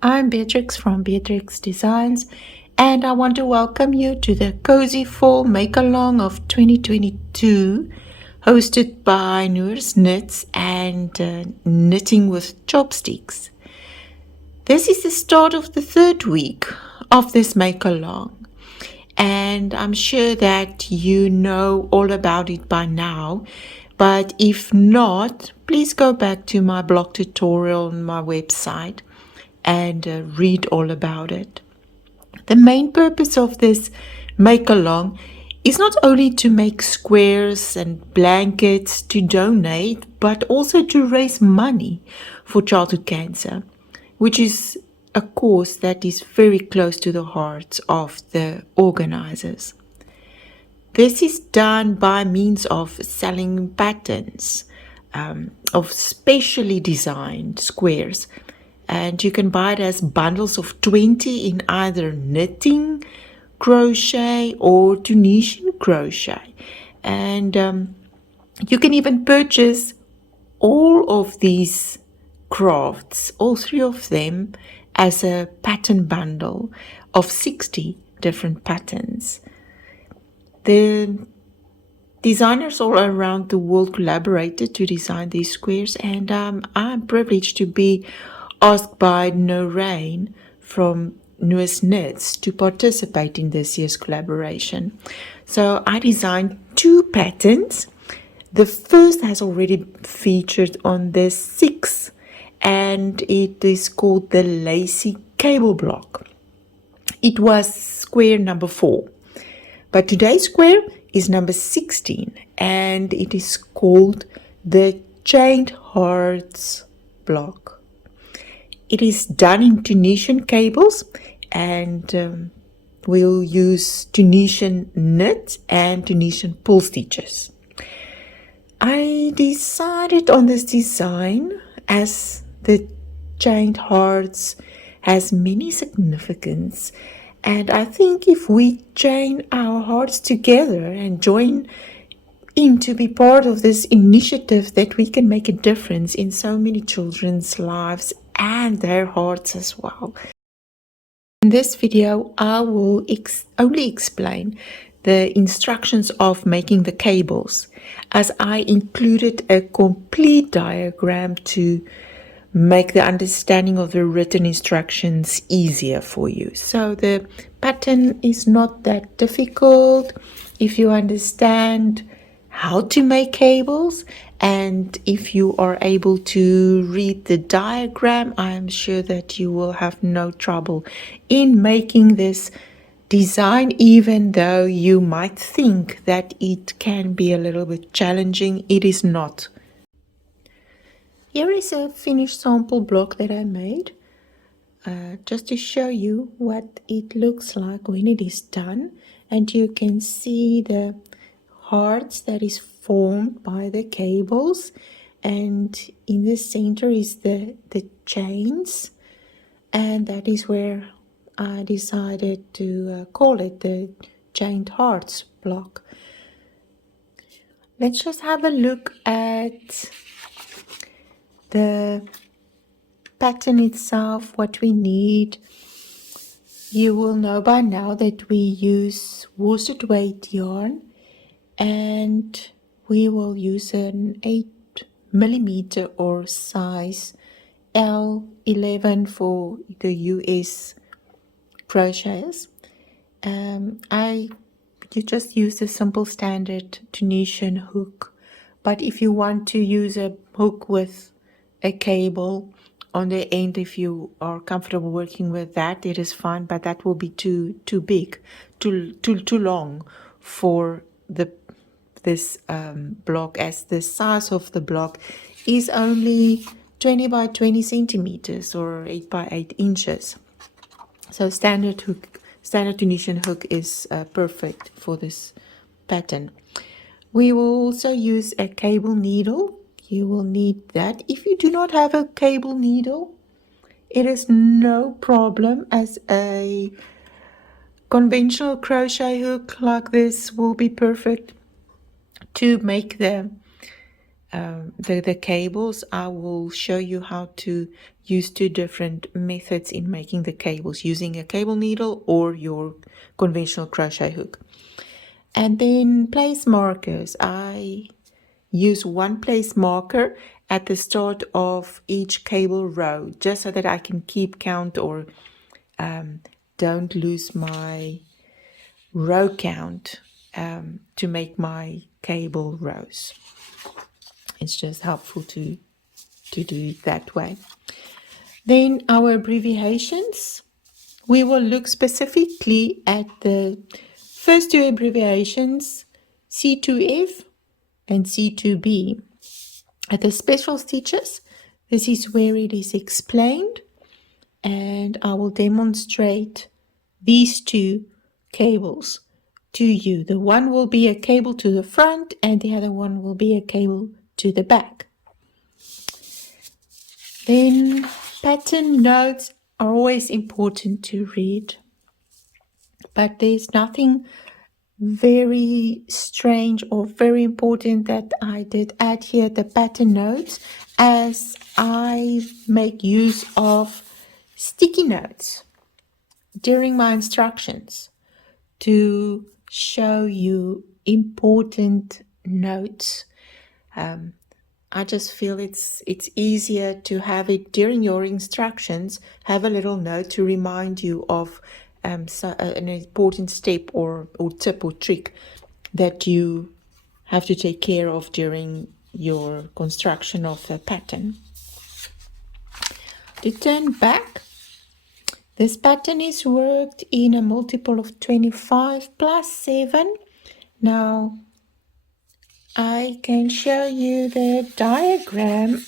I'm Beatrix from BtrixDsigns, and I want to welcome you to the Cozy Fall Make-Along of 2022, hosted by Noors Knit and Knitting with Chopsticks. This is the start of the third week of this Make-Along, and I'm sure that you know all about it by now. But if not, please go back to my blog tutorial on my website and read all about it. The main purpose of this make-along is not only to make squares and blankets to donate, but also to raise money for childhood cancer, which is a cause that is very close to the hearts of the organizers. This is done by means of selling patterns of specially designed squares, and you can buy it as bundles of 20 in either knitting, crochet, or Tunisian crochet. And you can even purchase all of these crafts, all three of them, as a pattern bundle of 60 different patterns. The designers all around the world collaborated to design these squares, and I'm privileged to be asked by Noreen from Noors Knit to participate in this year's collaboration. So I designed two patterns. The first has already featured on the 6th, and it is called the Lacy Cable Block. It was square number 4. But today's square is number 16, and it is called the Chained Hearts Block. It is done in Tunisian cables, and we'll use Tunisian knit and Tunisian pull stitches. I decided on this design as the Chained Hearts has many significance, and I think if we chain our hearts together and join in to be part of this initiative, that we can make a difference in so many children's lives and their hearts as well. In this video, I will only explain the instructions of making the cables, as I included a complete diagram to make the understanding of the written instructions easier for you. So the pattern is not that difficult if you understand how to make cables, and if you are able to read the diagram, I am sure that you will have no trouble in making this design, even though you might think that it can be a little bit challenging. It is not. Here is a finished sample block that I made, just to show you what it looks like when it is done. And you can see the hearts that is formed by the cables, and in the center is the chains, and that is where I decided to call it the Chained Hearts block. Let's just have a look at the pattern itself, what we need. You will know by now that we use worsted weight yarn, and we will use an 8mm or size L11 for the US crocheters. You just use the simple standard Tunisian hook, but if you want to use a hook with a cable on the end, if you are comfortable working with that, it is fine, but that will be too big, too long for this block, as the size of the block is only 20 by 20 centimeters or 8 by 8 inches. So standard Tunisian hook is perfect for this pattern. We will also use a cable needle. You will need that. If you do not have a cable needle, it is no problem, as a conventional crochet hook like this will be perfect to make the the cables, I will show you how to use two different methods in making the cables, using a cable needle or your conventional crochet hook. And then place markers. I use one place marker at the start of each cable row, just so that I can keep count or don't lose my row count to make my cable rows. It's just helpful to do it that way. Then our abbreviations. We will look specifically at the first two abbreviations, C2F and C2B. At the special stitches, this is where it is explained, and I will demonstrate these two cables to you. The one will be a cable to the front and the other one will be a cable to the back. Then pattern notes are always important to read, but there's nothing very strange or very important that I did add here, the pattern notes, as I make use of sticky notes during my instructions to show you important notes. I just feel it's easier to have it during your instructions, have a little note to remind you of an important step or tip or trick that you have to take care of during your construction of the pattern. To turn back, this pattern is worked in a multiple of 25 plus 7. Now I can show you the diagram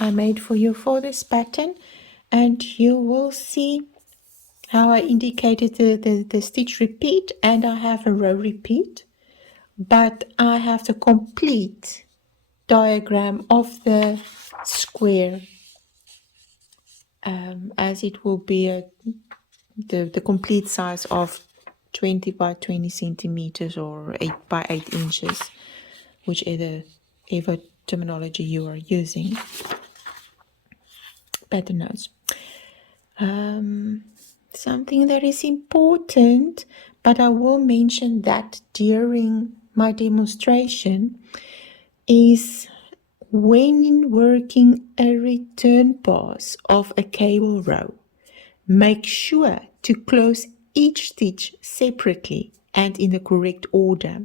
I made for you for this pattern, and you will see how I indicated the stitch repeat, and I have a row repeat, but I have the complete diagram of the square, as it will be the complete size of 20 by 20 centimeters or 8 by 8 inches, whichever terminology you are using. Pattern notes. Something that is important, but I will mention that during my demonstration, is when working a return pass of a cable row, make sure to close each stitch separately and in the correct order.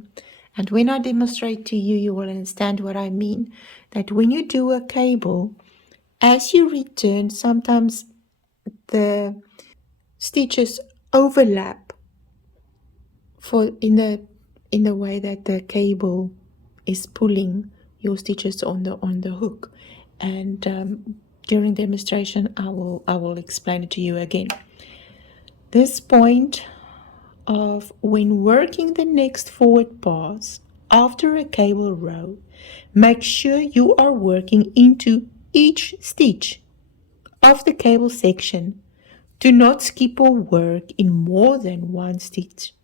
And when I demonstrate to you, you will understand what I mean. That when you do a cable, as you return, sometimes the stitches overlap in the way that the cable is pulling your stitches on the hook. And during demonstration, I will explain it to you again. This point of when working the next forward pass after a cable row, make sure you are working into each stitch of the cable section. Do not skip or work in more than one stitch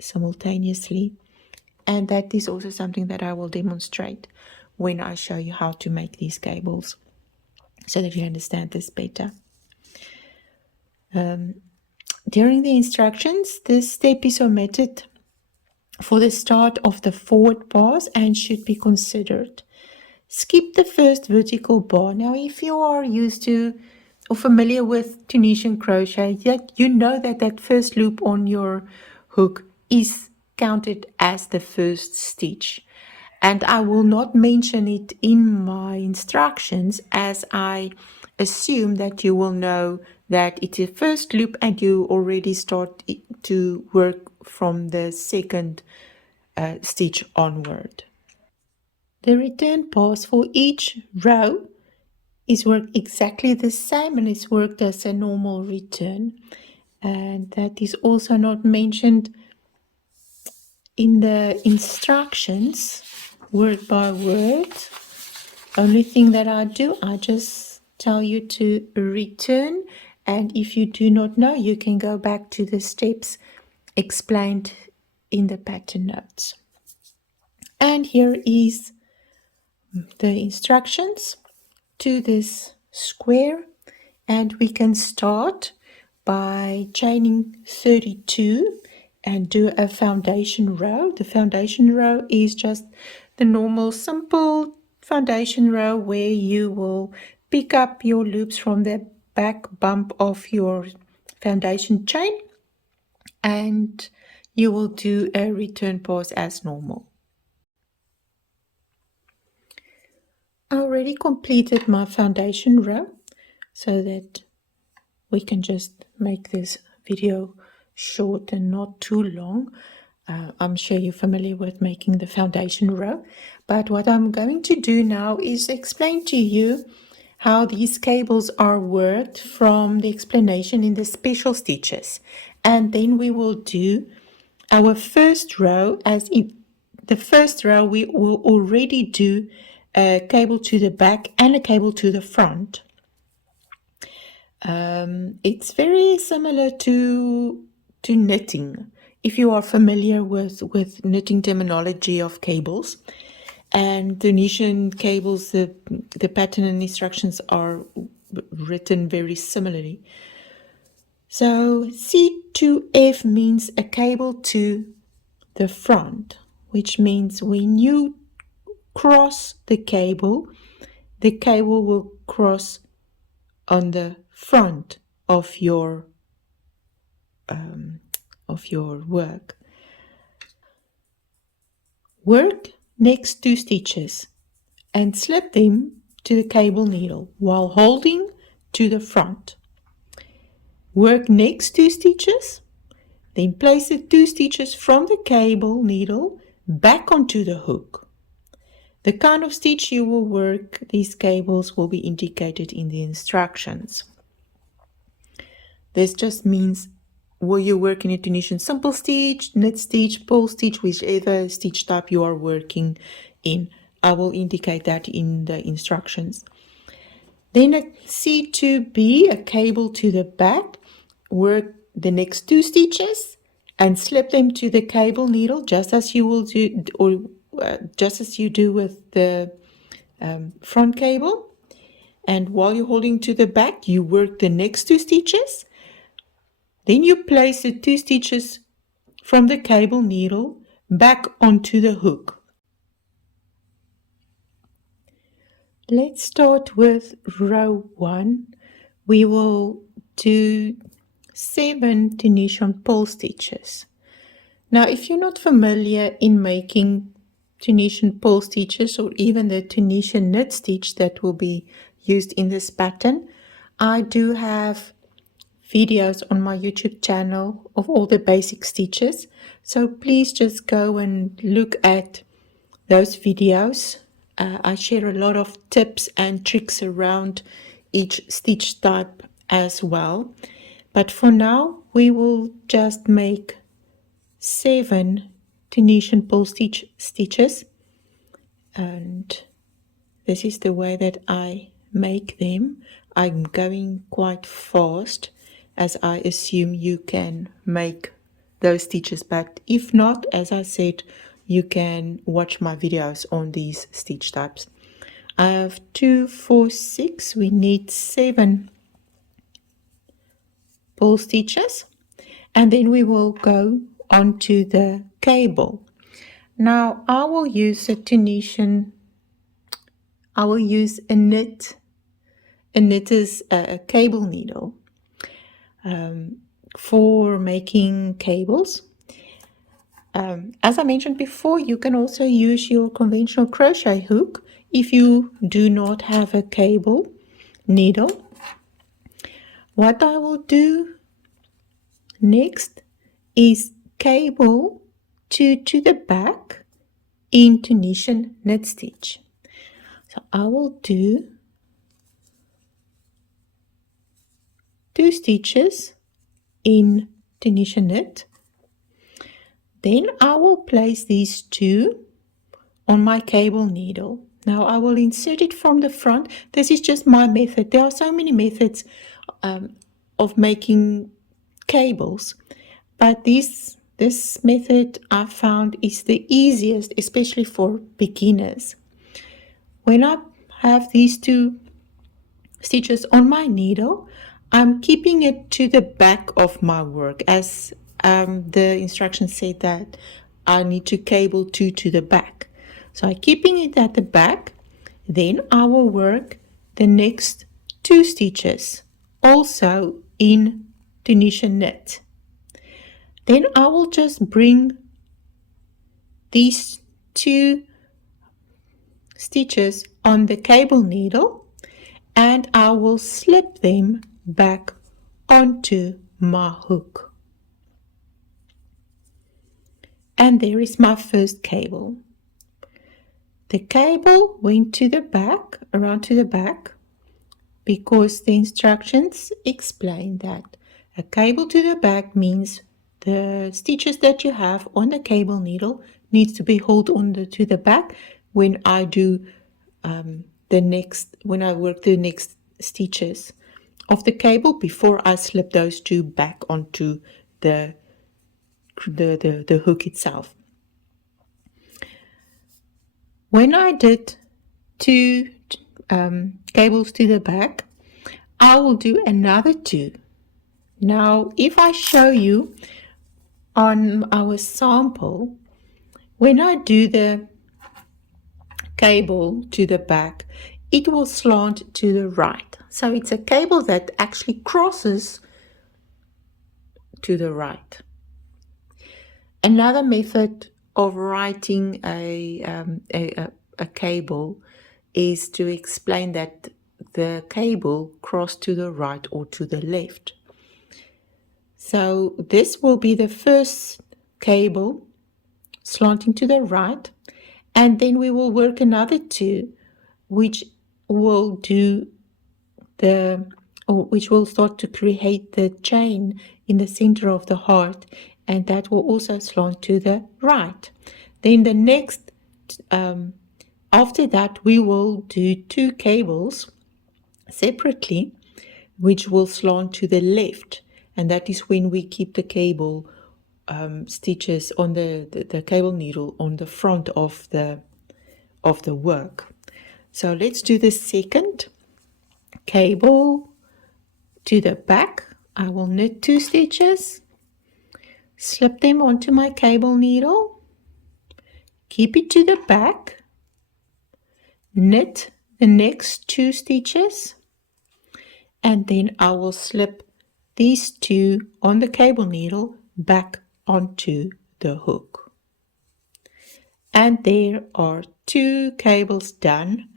simultaneously. And that is also something that I will demonstrate when I show you how to make these cables, so that you understand this better. During the instructions, this step is omitted for the start of the forward pass and should be considered. Skip the first vertical bar. Now, if you are used to or familiar with Tunisian crochet, yet you know that first loop on your hook is counted as the first stitch. And I will not mention it in my instructions, as I assume that you will know that it's a first loop and you already start to work from the second stitch onward. The return pass for each row is worked exactly the same and is worked as a normal return. And that is also not mentioned in the instructions, word by word. Only thing that I do, I just tell you to return. And if you do not know, you can go back to the steps explained in the pattern notes. And here is the instructions to this square, and we can start by chaining 32 and do a foundation row. The foundation row is just the normal simple foundation row where you will pick up your loops from the back bump of your foundation chain and you will do a return pass as normal. I already completed my foundation row so that we can just make this video short and not too long. I'm sure you're familiar with making the foundation row, but what I'm going to do now is explain to you how these cables are worked from the explanation in the special stitches, and then we will do our first row. As in the first row we will already do a cable to the back and a cable to the front. It's very similar to knitting, if you are familiar with knitting terminology of cables. And Tunisian cables, the pattern and instructions are written very similarly. So C2F means a cable to the front, which means when you cross the cable will cross on the front of your work. Work next 2 stitches and slip them to the cable needle while holding to the front. Work next 2 stitches, then place the 2 stitches from the cable needle back onto the hook. The kind of stitch you will work these cables will be indicated in the instructions. This just means will you work in a Tunisian simple stitch, knit stitch, pole stitch, whichever stitch type you are working in. I will indicate that in the instructions. Then a C2B, a cable to the back, work the next 2 stitches and slip them to the cable needle just as you will do, or just as you do with the front cable. And while you're holding to the back, you work the next 2 stitches. Then you place the 2 stitches from the cable needle back onto the hook. Let's start with row 1. We will do 7 Tunisian pole stitches. Now, if you're not familiar in making Tunisian pole stitches or even the Tunisian knit stitch that will be used in this pattern, I do have videos on my YouTube channel of all the basic stitches, so please just go and look at those videos. I share a lot of tips and tricks around each stitch type as well, but for now we will just make 7 Tunisian pole stitches, and this is the way that I make them. I'm going quite fast as I assume you can make those stitches, but if not, as I said, you can watch my videos on these stitch types. I have 2, 4, 6. We need 7 pole stitches, and then we will go onto the cable. Now I will use a knitter's cable needle for making cables. As I mentioned before, you can also use your conventional crochet hook if you do not have a cable needle. What I will do next is cable to the back in Tunisian knit stitch. So I will do 2 stitches in Tunisian knit. Then I will place these 2 on my cable needle. Now I will insert it from the front. This is just my method. There are so many methods of making cables, but this This method I found is the easiest, especially for beginners. When I have these 2 stitches on my needle, I'm keeping it to the back of my work, as the instructions say that I need to cable 2 to the back. So I'm keeping it at the back. Then I will work the next 2 stitches also in Tunisian knit. Then I will just bring these 2 stitches on the cable needle and I will slip them back onto my hook. And there is my first cable. The cable went to the back, around to the back, because the instructions explain that a cable to the back means the stitches that you have on the cable needle needs to be held on to the back when I do when I work the next stitches of the cable before I slip those 2 back onto the hook itself. When I did 2 cables to the back, I will do another 2. Now, if I show you on our sample, when I do the cable to the back, it will slant to the right. So it's a cable that actually crosses to the right. Another method of writing a cable is to explain that the cable crossed to the right or to the left. So this will be the first cable slanting to the right, and then we will work another 2 which will which will start to create the chain in the center of the heart, and that will also slant to the right. Then the next after that we will do 2 cables separately which will slant to the left, and that is when we keep the cable stitches on the cable needle on the front of the work. So let's do the second cable to the back. I will knit 2 stitches, slip them onto my cable needle, keep it to the back, knit the next 2 stitches, and then I will slip these 2 on the cable needle back onto the hook. And there are 2 cables done,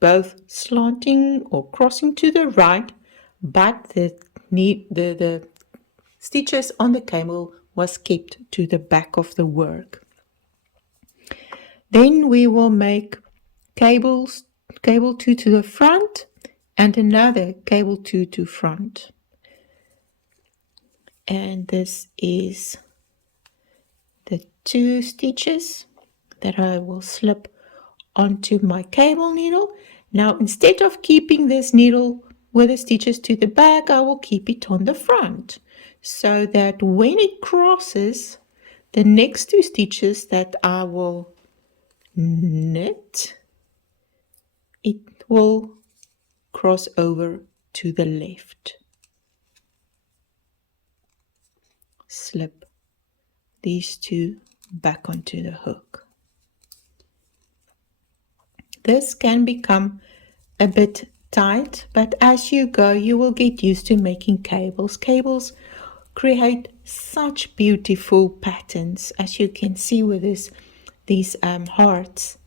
both slanting or crossing to the right, but the stitches on the cable was kept to the back of the work. Then we will make cable 2 to the front and another cable 2 to front. And this is the 2 stitches that I will slip onto my cable needle. Now, instead of keeping this needle with the stitches to the back, I will keep it on the front, so that when it crosses the next 2 stitches that I will knit, it will cross over to the left. Slip these 2 back onto the hook. This can become a bit tight, but as you go, you will get used to making cables. Cables create such beautiful patterns, as you can see with these hearts.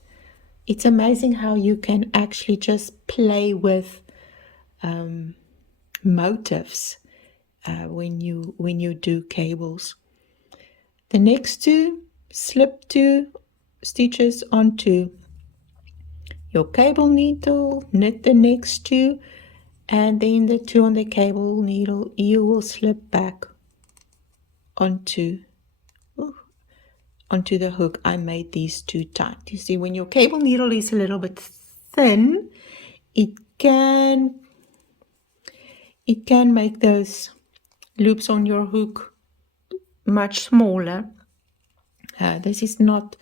It's amazing how you can actually just play with motifs when you do cables. The next 2, slip 2 stitches onto your cable needle, knit the next 2, and then the 2 on the cable needle you will slip back onto the hook. I made these 2 tight. You see, when your cable needle is a little bit thin, it can make those loops on your hook much smaller, This is not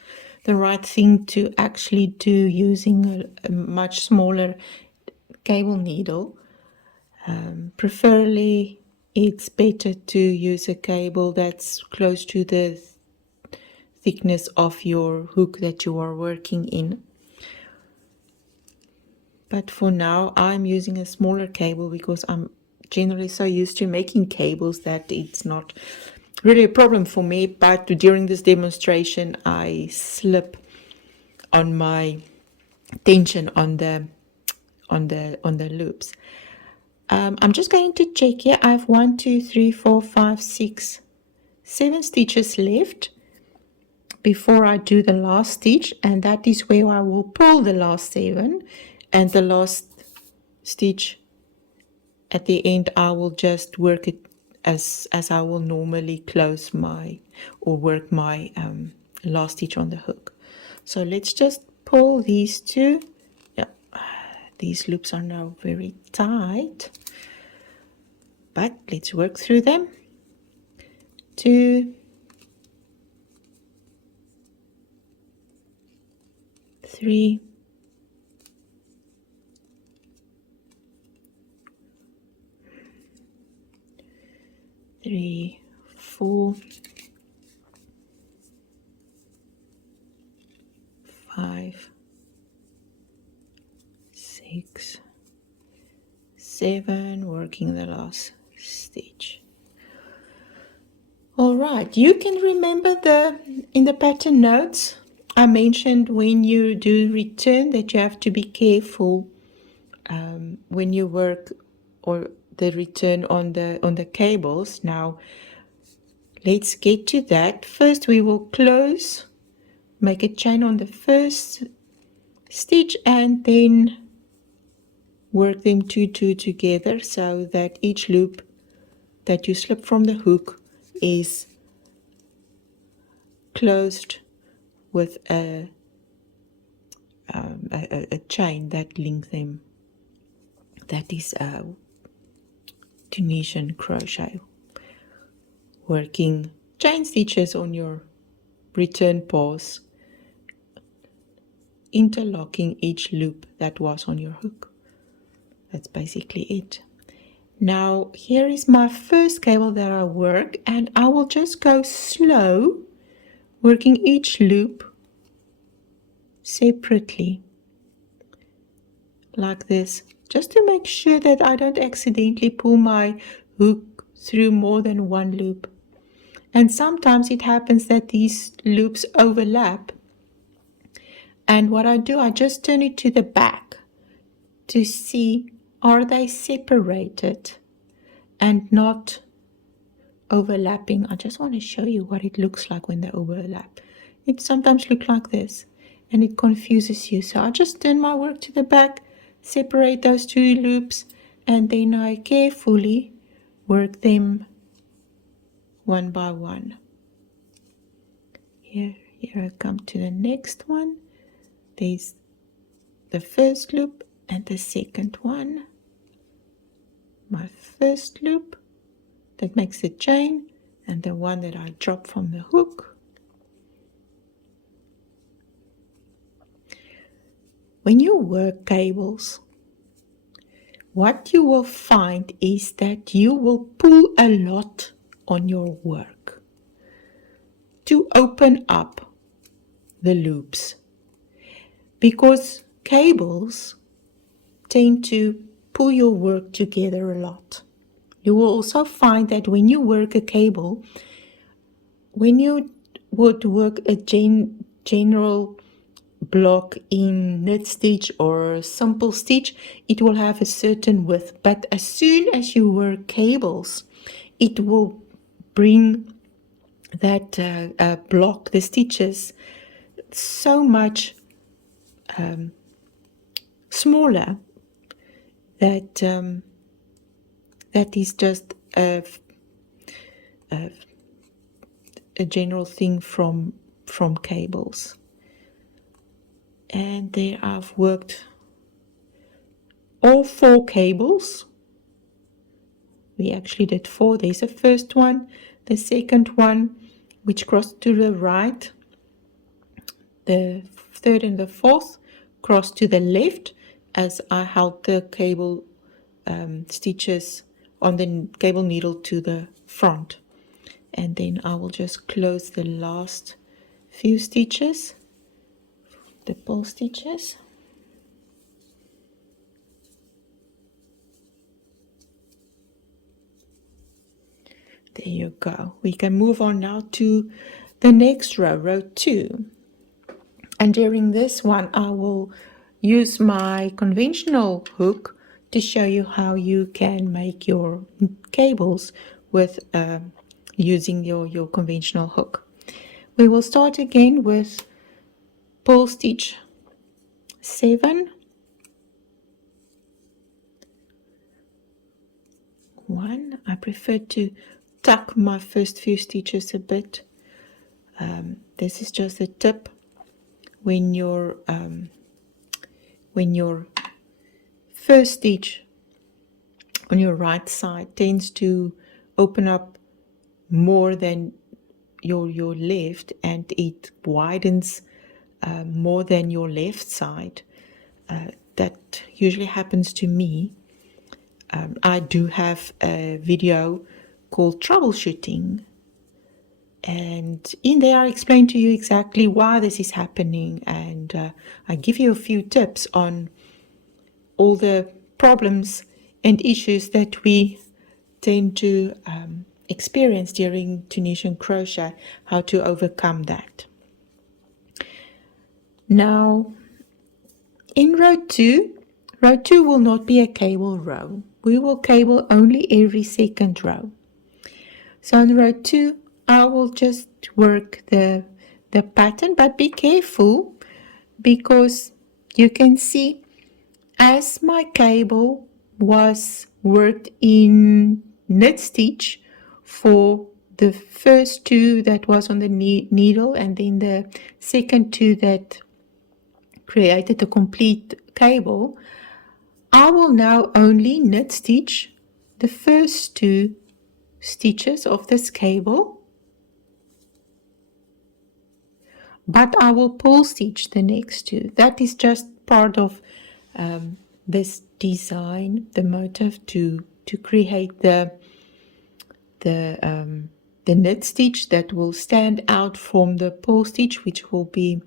the right thing to actually do using a much smaller cable needle. Preferably, it's better to use a cable that's close to the thickness of your hook that you are working in. But for now, I'm using a smaller cable because I'm generally so used to making cables that it's not really a problem for me. But during this demonstration, I slip on my tension on the loops. I'm just going to check here. I have 1, 2, 3, 4, 5, 6, 7 stitches left before I do the last stitch, and that is where I will pull the last 7, and the last stitch at the end I will just work it as I will normally close my or work my last stitch on the hook. So let's just pull these two. Yeah, these loops are now very tight, but let's work through them. 2, 3, 3, 4, 5, 6, 7, working the last stitch. All right, you can remember in the pattern notes I mentioned when you do return that you have to be careful when you work or the return on the cables. Now let's get to that. First we will close, make a chain on the first stitch, and then work them 2, 2 together so that each loop that you slip from the hook is closed with a chain that links them. That is a Tunisian crochet. Working chain stitches on your return pass, interlocking each loop that was on your hook. That's basically it. Now here is my first cable that I work, and I will just go slow, working each loop separately like this, just to make sure that I don't accidentally pull my hook through more than one loop. And sometimes it happens that these loops overlap, and what I do, I just turn it to the back to see, are they separated and not overlapping. I just want to show you what it looks like when they overlap. It sometimes looks like this, and it confuses you. So I just turn my work to the back, separate those two loops, and then I carefully work them one by one. Here I come to the next one. There's the first loop and the second one. My first loop that makes a chain, and the one that I drop from the hook. When you work cables, what you will find is that you will pull a lot on your work to open up the loops, because cables tend to pull your work together a lot. You will also find that when you work a cable, when you would work a general block in knit stitch or simple stitch, it will have a certain width, but as soon as you work cables, it will bring that block, the stitches, so much smaller that that is just a general thing from cables. And there I've worked all 4 cables. We actually did 4. There's the first one, the second one, which crossed to the right, the third and the fourth cross to the left as I held the cable stitches on the cable needle to the front, and then I will just close the last few stitches, the pull stitches. There you go. We can move on now to the next row, row 2. And during this one, I will use my conventional hook to show you how you can make your cables with using your conventional hook. We will start again with pull stitch 7, 1. I prefer to tuck my first few stitches a bit. This is just a tip. When your first stitch on your right side tends to open up more than your left, and it widens more than your left side, that usually happens to me. I do have a video called Troubleshooting, and in there I explain to you exactly why this is happening, and I give you a few tips on all the problems and issues that we tend to experience during Tunisian crochet, how to overcome that. Now, in row 2 will not be a cable row. We will cable only every second row. So in row 2, I will just work the pattern, but be careful, because you can see as my cable was worked in knit stitch for the first 2 that was on the needle, and then the second 2 that created the complete cable, I will now only knit stitch the first 2 stitches of this cable, but I will pull stitch the next 2. That is just part of this design, the motive to create the knit stitch that will stand out from the pull stitch, which will be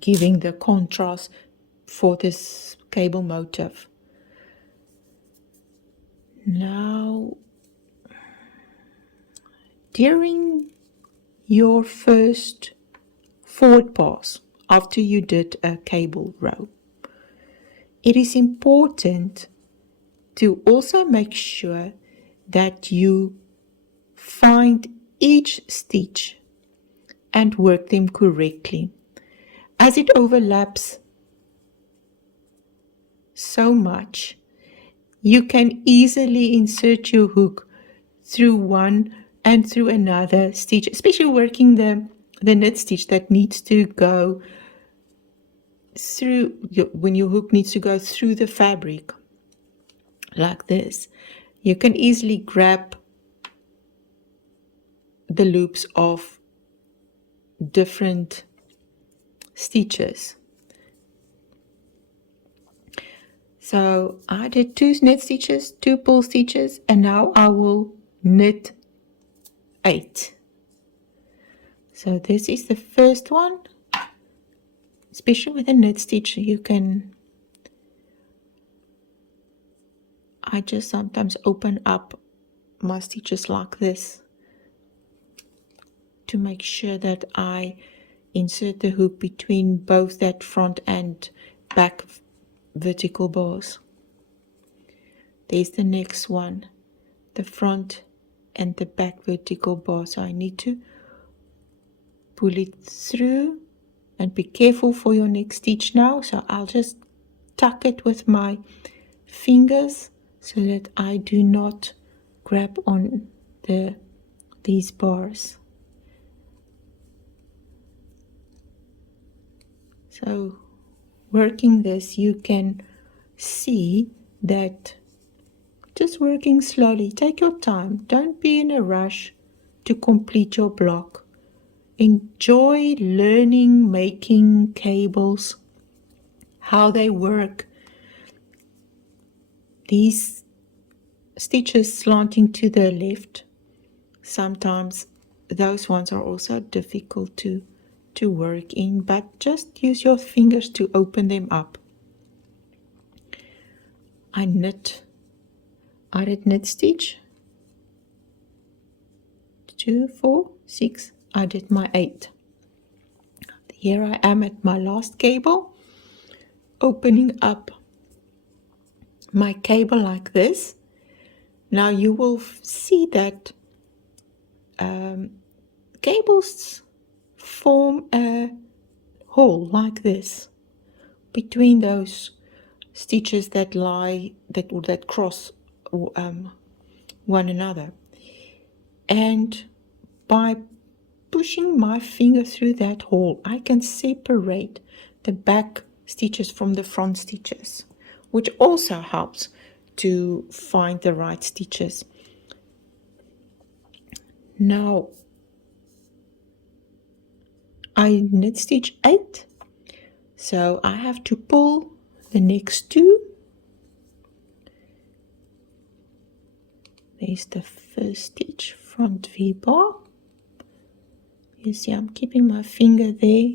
giving the contrast for this cable motif. Now, during your first forward pass after you did a cable row, it is important to also make sure that you find each stitch and work them correctly, as it overlaps so much. You can easily insert your hook through one and through another stitch, especially working the knit stitch that needs to go through, when your hook needs to go through the fabric like this. You can easily grab the loops of different stitches. So I did 2 knit stitches, 2 pull stitches, and now I will knit 8. So this is the first one. Especially with a knit stitch, I just sometimes open up my stitches like this to make sure that I insert the hook between both that front and back vertical bars. There's the next one, the front and the back vertical bar. So I need to pull it through, and be careful for your next stitch now. So I'll just tuck it with my fingers so that I do not grab on these bars. So working this, you can see that just working slowly. Take your time. Don't be in a rush to complete your block. enjoy learning making cables, how they work. These stitches slanting to the left, sometimes those ones are also difficult to work in, but just use your fingers to open them up. I did knit stitch 2, 4, 6. I did my 8. Here I am at my last cable, opening up my cable like this. Now you will see that cables form a hole like this between those stitches that cross one another, and by pushing my finger through that hole, I can separate the back stitches from the front stitches, which also helps to find the right stitches. Now I knit stitch 8, so I have to pull the next 2. There's the first stitch, front V-bar. You see I'm keeping my finger there.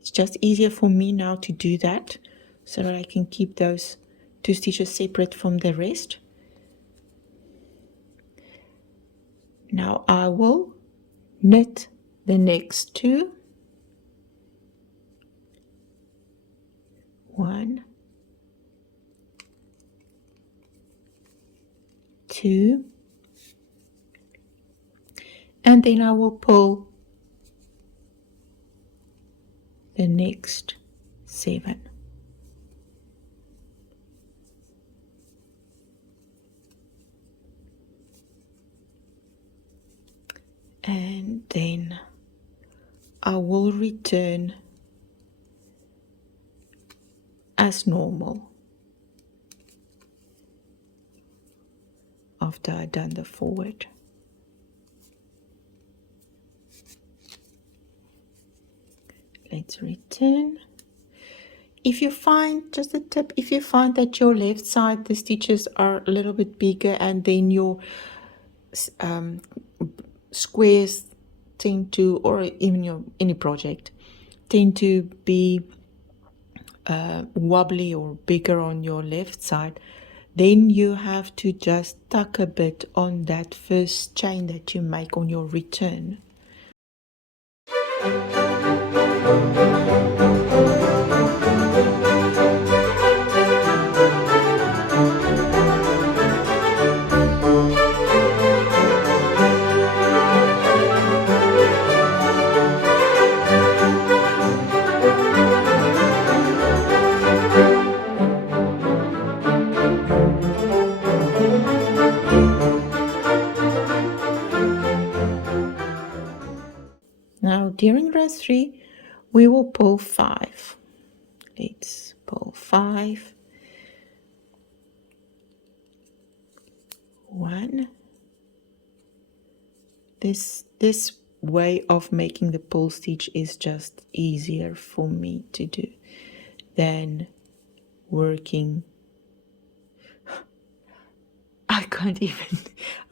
It's just easier for me now to do that so that I can keep those 2 stitches separate from the rest. Now I will knit the next 2. 1, 2, and then I will pull the next 7. And then I will return as normal after I've done the forward. Let's return. If you find, just a tip, if you find that your left side the stitches are a little bit bigger and then your squares tend to, or even any project, tend to be wobbly or bigger on your left side, then you have to just tuck a bit on that first chain that you make on your return. Now during row 3 we will pull 5. Let's pull 5. 1. This way of making the pull stitch is just easier for me to do than working.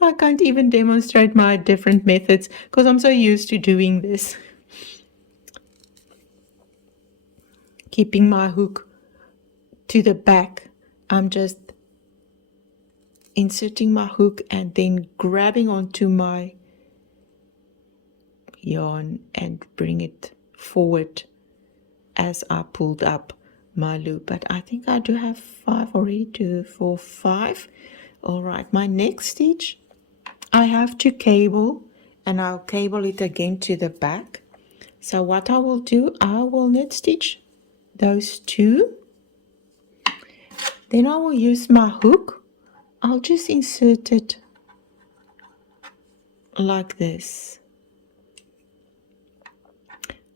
I can't even demonstrate my different methods because I'm so used to doing this. Keeping my hook to the back, I'm just inserting my hook and then grabbing onto my yarn and bring it forward as I pulled up my loop. But I think I do have 5 already, 2, 4, 5. All right, my next stitch I have to cable, and I'll cable it again to the back. So what I will do, I will knit stitch those 2, then I will use my hook. I'll just insert it like this.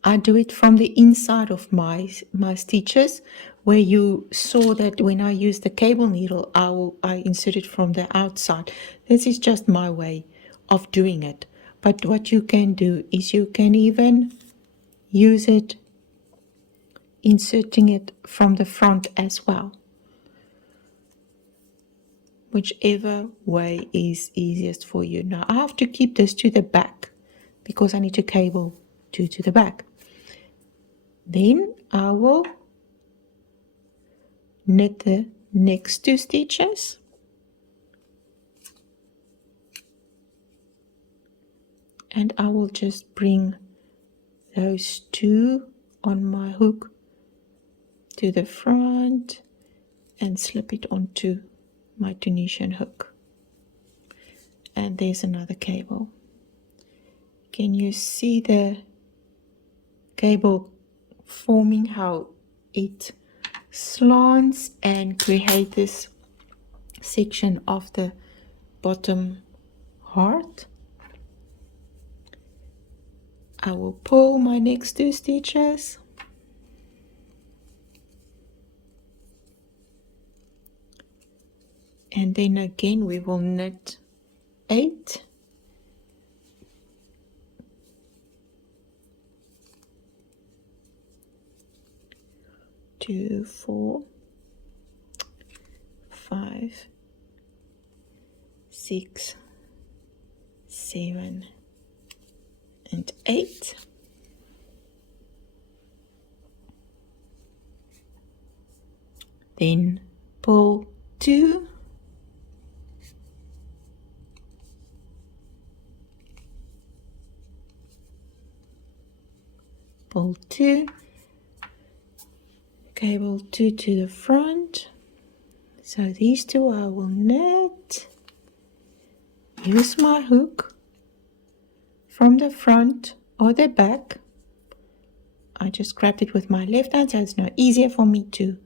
I do it from the inside of my stitches, where you saw that when I use the cable needle, I insert it from the outside. This is just my way of doing it. But what you can do is you can even use it, inserting it from the front as well. Whichever way is easiest for you. Now I have to keep this to the back because I need to cable to the back. Then I will knit the next 2 stitches. And I will just bring those 2 on my hook to the front and slip it onto my Tunisian hook. And there's another cable. Can you see the cable forming, how it slants and create this section of the bottom heart? I will pull my next 2 stitches and then again we will knit 8, 2, 4, 5, 6, 7 and 8. Then pull 2, pull 2, cable 2 to the front. So these 2 I will knit, use my hook from the front or the back. I just grabbed it with my left hand, so it's now easier for me to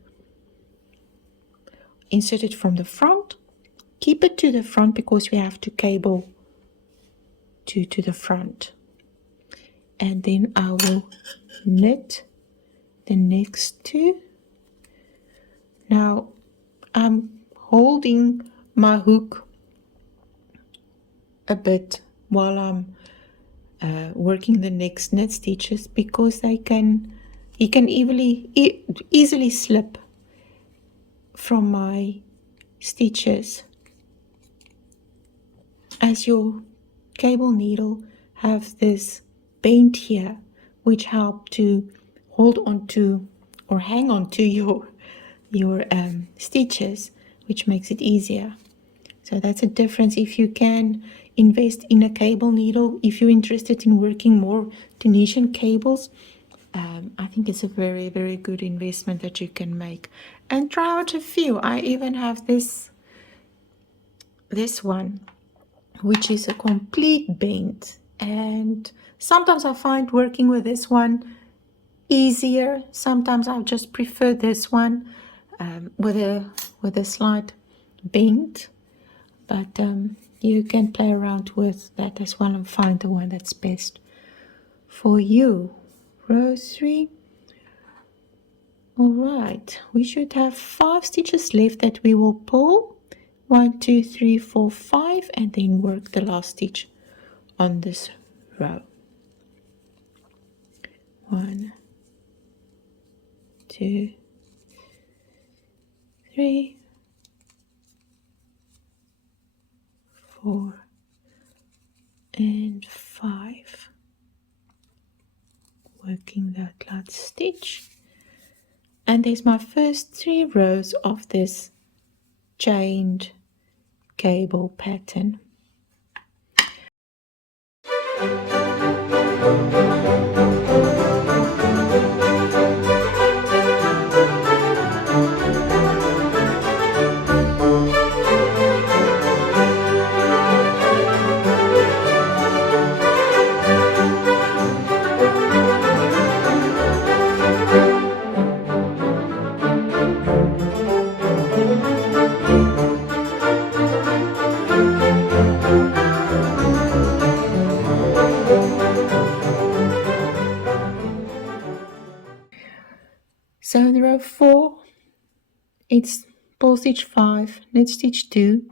insert it from the front. Keep it to the front because we have to cable to the front. And then I will knit the next 2. Now I'm holding my hook a bit while I'm working the next knit stitches because you can easily slip from my stitches, as your cable needle have this bend here which help to hold on to or hang on to your stitches, which makes it easier. So that's a difference. If you can invest in a cable needle, if you're interested in working more Tunisian cables, I think it's a very, very good investment that you can make. And try out a few. I even have this one, which is a complete bend. And sometimes I find working with this one easier. Sometimes I just prefer this one with a slight bend. But you can play around with that as well and find the one that's best for you. Row 3. All right, we should have 5 stitches left that we will pull. 1, 2, 3, 4, 5, and then work the last stitch on this row. 1, 2, 3, 4 and 5, working that last stitch, and there's my first 3 rows of this chained cable pattern. So in row 4, it's pull stitch 5, knit stitch 2,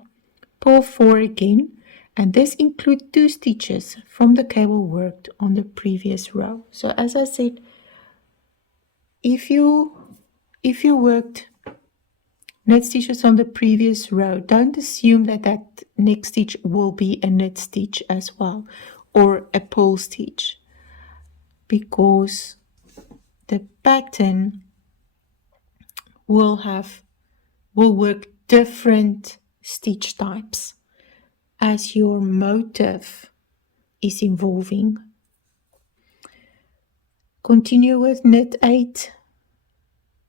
pull 4 again, And this includes 2 stitches from the cable worked on the previous row. So as I said, if you worked knit stitches on the previous row, don't assume that that next stitch will be a knit stitch as well, or a purl stitch, because the pattern will work different stitch types as your motif is evolving. Continue with knit 8,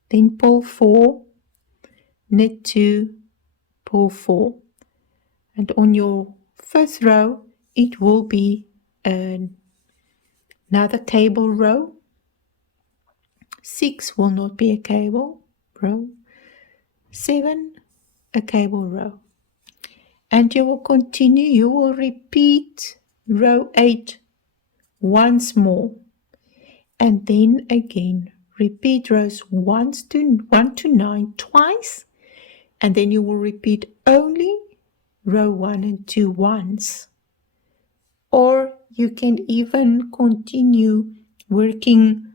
then purl 4, knit 2, purl 4, and on your 5th row it will be another cable row. 6 will not be a cable row. 7 a cable row, and you will continue. You will repeat row 8 once more, and then again repeat rows 1 to 9 twice, and then you will repeat only row 1 and 2 once. Or you can even continue working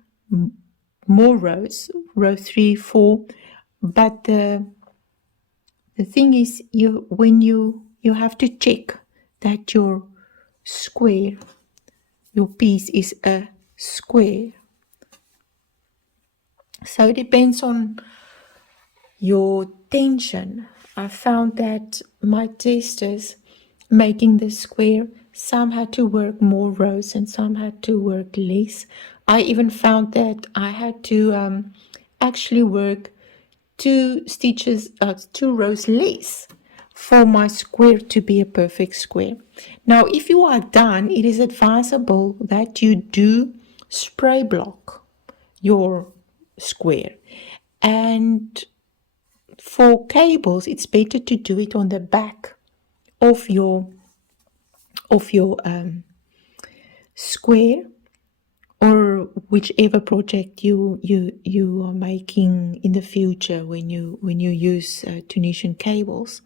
more rows, row 3, 4, but the thing is, you have to check that your square, your piece is a square. So it depends on your tension. I found that my testers making the square, some had to work more rows and some had to work less. I even found that I had to actually work 2 rows less for my square to be a perfect square. Now, if you are done, it is advisable that you do spray block your square. And for cables, it's better to do it on the back of your square, or whichever project you are making in the future when you use Tunisian cables.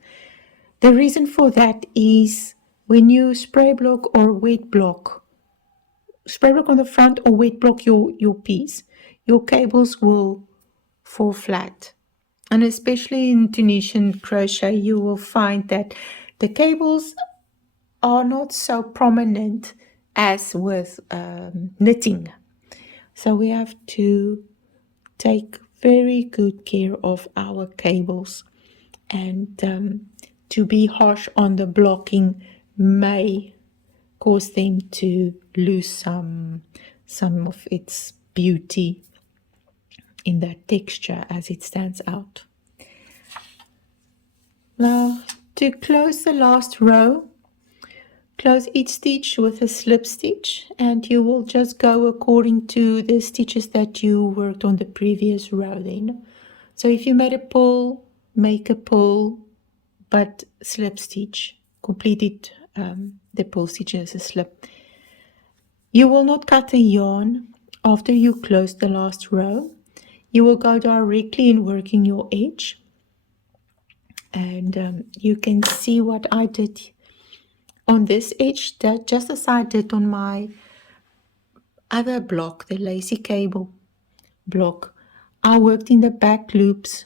The reason for that is when you spray block or wet block, spray block on the front or wet block your piece, your cables will fall flat. And especially in Tunisian crochet, you will find that the cables are not so prominent as with knitting. So we have to take very good care of our cables, and to be harsh on the blocking may cause them to lose some of its beauty in that texture as it stands out. Now, to close the last row, close each stitch with a slip stitch, and you will just go according to the stitches that you worked on the previous row then. So if you made a purl, make a purl, but slip stitch, complete it, the purl stitch as a slip. You will not cut the yarn after you close the last row. You will go directly in working your edge, and you can see what I did on this edge, that just as I did on my other block, the lacy cable block. I worked in the back loops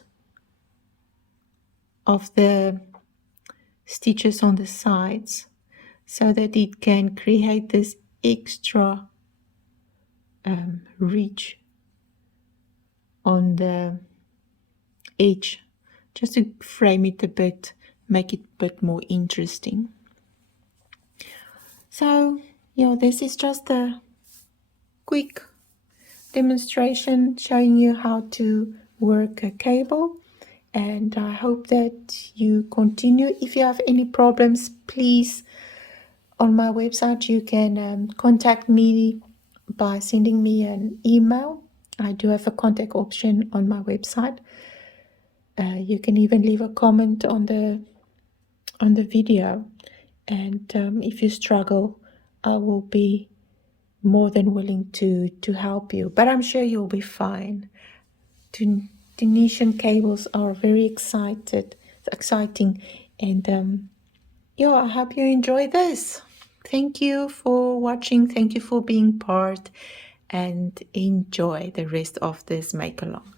of the stitches on the sides so that it can create this extra reach on the edge, just to frame it a bit, make it a bit more interesting. So yeah, this is just a quick demonstration showing you how to work a cable, and I hope that you continue. If you have any problems, please, on my website you can contact me by sending me an email. I do have a contact option on my website. You can even leave a comment on the video, and if you struggle, I will be more than willing to help you, but I'm sure you'll be fine. Tunisian cables are very exciting, and Yeah, I hope you enjoy this. Thank you for watching. Thank you for being part, and enjoy the rest of this make along.